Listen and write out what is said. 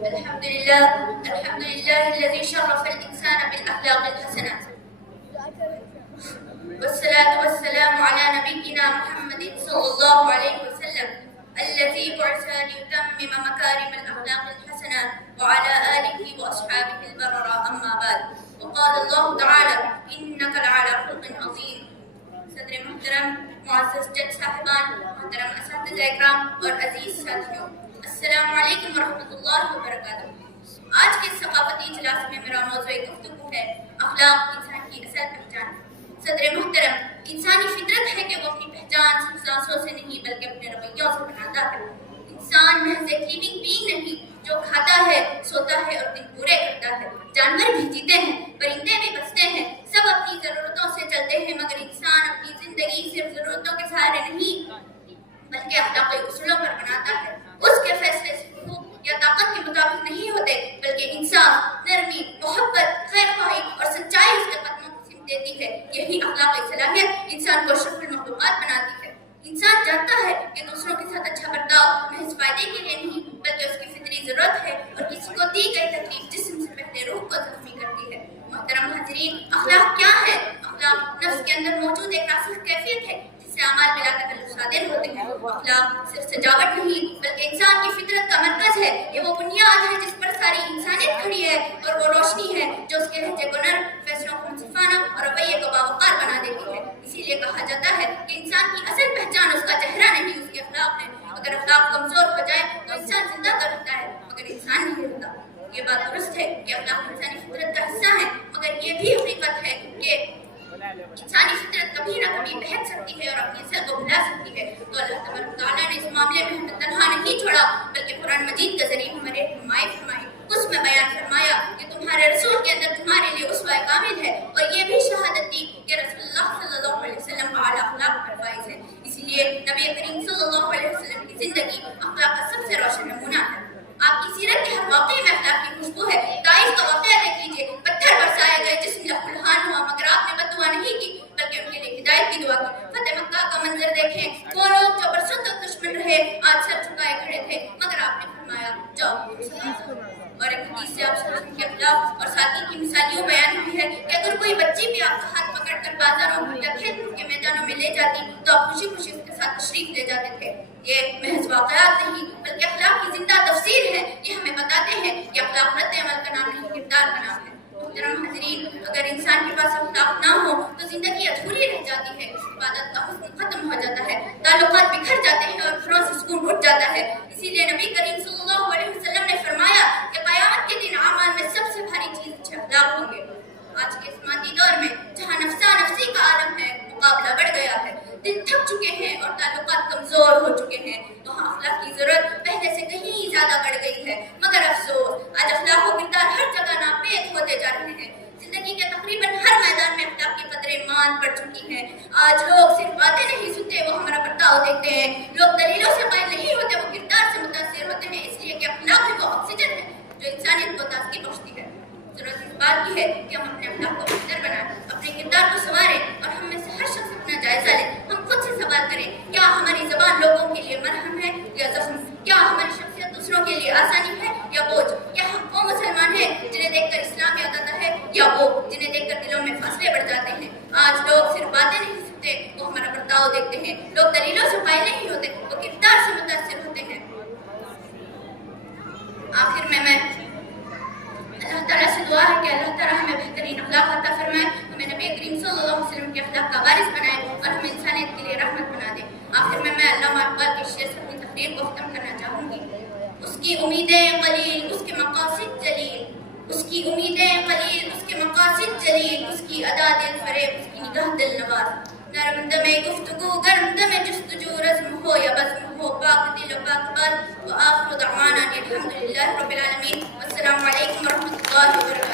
الحمد لله الذي شرف الإنسان بالأخلاق الحسنة، والصلاة والسلام على نبينا محمد صلى الله عليه وسلم الذي بعث ليتمم مكارم الأخلاق الحسنة وعلى آله وأصحابه البررة. أما بعد، وقال الله تعالى: إنك لعلى خلق عظيم. صدر محترم، معزز جج صاحبان، محترم اساتذہ اکرام اور عزیز ساتھیوں، السلام علیکم ورحمۃ اللہ وبرکاتہ۔ آج کے ثقافتی اجلاس میں میرا موضوع گفتگو ہے اخلاق انسان کی اصل پہچان۔ صدر محترم، انسانی فطرت ہے کہ وہ اپنی پہچان صرف سانسوں سے نہیں بلکہ اپنے رویوں سے بناتا ہے۔ انسان محض ایک لیونگ بینگ نہیں جو کھاتا ہے، سوتا ہے اور دن پورے کرتا ہے۔ جانور بھی جیتے ہیں، پرندے بھی بستے ہیں، سب اپنی ضرورتوں سے چلتے ہیں، مگر انسان اپنی زندگی صرف ضرورتوں کے سہارے نہیں بلکہ اخلاقی اصولوں پر بناتا ہے۔ اس کے فیصلے حقوق یا طاقت کے مطابق نہیں ہوتے بلکہ انصاف، نرمی، محبت، خیر خواہی اور سچائی اس کے قدموں کو سمت دیتی ہے۔ یہی اخلاقی صلاحیت انسان کو اشرف المخلوقات بناتی ہے۔ انسان جانتا ہے کہ دوسروں کے ساتھ اچھا برتاؤ محض فائدے کے لیے نہیں بلکہ اس کی فطری ضرورت ہے، اور کسی کو دی گئی تکلیف جسم سے پہلے روح کو زخمی کرتی ہے۔ محترم حاضرین، اخلاق کیا ہے؟ اخلاق نفس کے اندر موجود ایک راسخ کیفیت ہے جس سے اعمال ملا کر صادر ہوتے ہیں۔ اخلاق صرف سجاوٹ نہیں بلکہ انسان کی فطرت کا مرکز ہے۔ یہ وہ بنیاد ہے جس پر ساری انسانیت کھڑی ہے، اور وہ روشنی ہے جو اس کے لہجے کو نرم، فیصلوں کو منصفانہ اور رویے کو باوقار بنا دیتی ہے۔ اسی لیے کہا جاتا ہے کہ انسان کی اصل پہچان اس کا چہرہ نہیں، اس کے اخلاق ہے۔ اگر اخلاق کمزور ہو جائے تو انسان زندہ تو رہتا ہے مگر انسان نہیں رہتا۔ یہ بات درست ہے کہ اخلاق انسانی فطرت کا حصہ ہے، مگر یہ بھی حقیقت ہے کہ انسانی فطرت کبھی نہ کبھی بہک سکتی ہے اور اپنی اصل کو بھلا سکتی ہے۔ تو اللہ تبارک تعالیٰ نے اس معاملے میں ہمیں تنہا نہیں چھوڑا بلکہ قرآن مجید کے ذریعے ہمارے رہنمائی فرمائی۔ اس میں بیان فرمایا کہ تمہارے رسول کے اندر تمہارے لیے اسوہ کامل ہے، اور یہ بھی شہادت دی کہ رسول اللہ صلی اللہ علیہ وسلم اعلیٰ اخلاق پر فائز ہے۔ اسی لیے نبی کریم صلی اللہ علیہ وسلم کی زندگی اخلاق کا سب سے روشن نمونہ ہے۔ آپ کی سیرت کے ہر واقعے میں اخلاق کی خوشبو ہے۔ طائف کا واقعہ دیکھ لیجیے، پتھر برسائے گئے، جسم لہولہان ہوا، مگر آپ نے بد دعا نہیں کی بلکہ ان کے لیے ہدایت کی دعا کی۔ فتح مکہ کا منظر دیکھیں، وہ لوگ جو برسوں تک دشمن رہے آج سر جھکائے کھڑے تھے، مگر آپ نے فرمایا جاؤ۔ اور ایک حدیث سے آپ سلام کے اخلاق اور سادگی کی مثالیوں بیان ہوئی ہے کہ اگر کوئی بچی بھی آپ کا ہاتھ پکڑ کر بازاروں یا کھیل کود کے میدانوں میں لے جاتی تو آپ خوشی خوشی اس کے ساتھ تشریف لے جاتے تھے۔ یہ محض واقعات نہیں بلکہ اخلاق کی زندہ تفسیر ہے۔ یہ ہمیں بتاتے ہیں کہ اخلاق رد عمل کا نام نہیں، کردار کا نام ہے۔ محترم حاضرین، اگر انسان کے پاس اخلاق نہ ہو تو زندگی ادھوری رہ جاتی ہے، عبادت کا حسن ختم ہو جاتا ہے، تعلقات بکھر جاتے ہیں اور گھروں سے سکون اٹھ جاتا ہے۔ اسی لیے نبی کریم صلی اللہ علیہ وسلم نے فرمایا کہ قیامت کے دن اعمال میں سب سے بھاری چیز اچھے اخلاق ہوں گے۔ آج کے اس مادی دور میں جہاں نفسا نفسی کا عالم ہے، مقابلہ بڑھ گیا ہے، دل تھک چکے ہیں اور تعلقات کمزور ہو چکے ہیں، وہاں اخلاق کی ضرورت پہلے سے کہیں زیادہ بڑھ گئی ہے۔ مگر افسوس، آج اخلاق و کردار ہر جگہ ناپید ہوتے جا رہے ہیں۔ زندگی کے تقریباً ہر میدان میں اخلاق کی قدریں مان پڑ چکی ہیں۔ آج لوگ صرف باتیں نہیں سنتے، وہ ہمارا برتاؤ دیکھتے ہیں۔ لوگ دلیلوں سے قائل نہیں ہوتے، وہ کردار سے متاثر ہوتے ہیں، اس لیے کہ اخلاق ہی وہ آکسیجن ہے جو انسانیت کو تازگی بخشتی ہے۔ ضرورت اس بات کی ہے کہ ہم اپنے اخلاق کو بہتر بنائیں، اپنے کردار کو سنواریں، اور ہم میں سے ہر شخص اپنا جائزہ لے۔ ہم خود سے سوال کریں، کیا ہماری زبان لوگوں کے لیے مرہم ہے یا زخم؟ کیا ہماری شخصیت دوسروں کے لیے آسانی ہے یا بوجھ؟ کیا ہم وہ مسلمان ہیں جنہیں دیکھ کر اسلام یاد آتا ہے یا وہ جنہیں دیکھ کر دلوں میں فاصلے بڑھ جاتے ہیں؟ آج لوگ صرف باتیں نہیں سنتے، وہ ہمارا برتاؤ دیکھتے ہیں۔ لوگ دلیلوں سے قائل نہیں ہوتے، وہ کردار سے متاثر ہوتے ہیں۔ آخر میں اللہ تعالیٰ سے دعا ہے کہ اللہ تعالیٰ ہمیں بہترین اخلاق عطا فرمائے، ہمیں نبی کریم صلی اللہ علیہ وسلم کے اخلاق کا وارث بنائے اور ہمیں انسانیت کے لیے رحمت بنا دے۔ آخر میں علامہ اقبال کے شعر سے اپنی تقریر کو ختم کرنا چاہوں گی۔ اس کی امیدیں قلیل، اس کے مقاصد جلیل، اس کی امیدیں قلیل، اس کے مقاصد جلیل، اس کی ادا دل فریب، اس کی نگاہ دل نواز۔ نرم دم گفتگو، گرم دم جستجو، رزم ہو یا بزم ہو، پاک دل و پاک بال۔ وآخر دعوانا الحمد للہ رب العالمین۔ السلام علیکم ورحمۃ اللہ وبرکاتہ۔